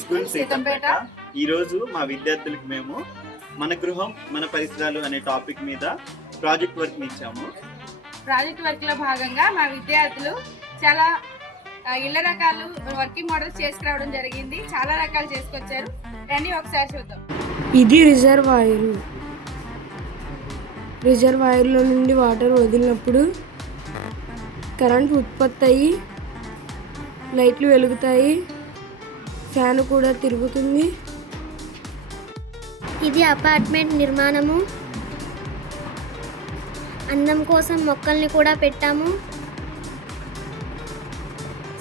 School Seethampeta. ఈరోజు మా విద్యార్థులకు మేము మన గృహం మన పరిసరాలు అనే టాపిక్ మీద ప్రాజెక్ట్ వర్క్ ఇచ్చాము. ప్రాజెక్ట్ వర్క్ లో భాగంగా మా విద్యార్థులు చాలా ఇళ్ల రకాలు వర్కింగ్ మోడల్స్ చేసుకురావడం జరిగింది. చాలా రకాలు చేసుకొచ్చారు. రండి ఒకసారి చూద్దాం. ఇది రిజర్వాయర్లో నుండి వాటర్ వదిలినప్పుడు కరెంట్ ఉత్పత్తి అయ్యి లైట్లు వెలుగుతాయి, ఫ్యాన్ కూడా తిరుగుతుంది. ఇది అపార్ట్మెంట్ నిర్మాణము. అందం కోసం మొక్కల్ని కూడా పెట్టాము.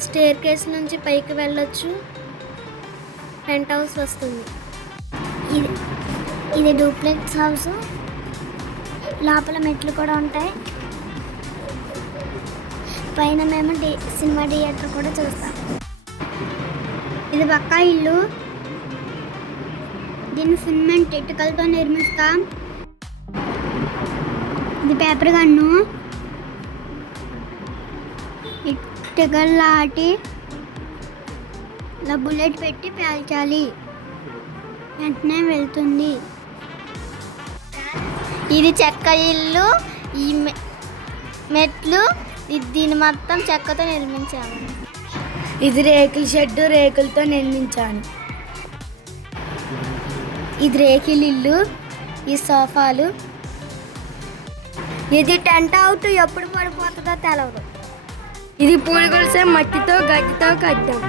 స్టేర్ కేస్ నుంచి పైకి వెళ్ళొచ్చు. పెంట్ హౌస్ వస్తుంది. ఇది డూప్లెక్స్ హౌస్. లోపల మెట్లు కూడా ఉంటాయి. పైన మేము సినిమా థియేటర్ కూడా చూస్తాం. ఇది పక్కా ఇల్లు. దీన్ని సిమెంట్ ఇటుకలతో నిర్మిస్తాం. ఇది పేపర్ గన్ను. ఇటుకలు లాటి ఇలా బుల్లెట్ పెట్టి పేల్చాలి, వెంటనే వెళ్తుంది. ఇది చెక్క ఇల్లు. ఈ మెట్లు దీన్ని మొత్తం చెక్కతో నిర్మించాము. ఇది రేకుల షెడ్డు, రేకులతో నిర్మించాను. ఇది రేకుల ఇల్లు. ఈ సోఫాలు. ఇది టెంట్ అవుట్. ఎప్పుడు పడిపోతుందో తెలవదు. ఇది పూలు కొలిసే మట్టితో గడ్డితో కట్టాం.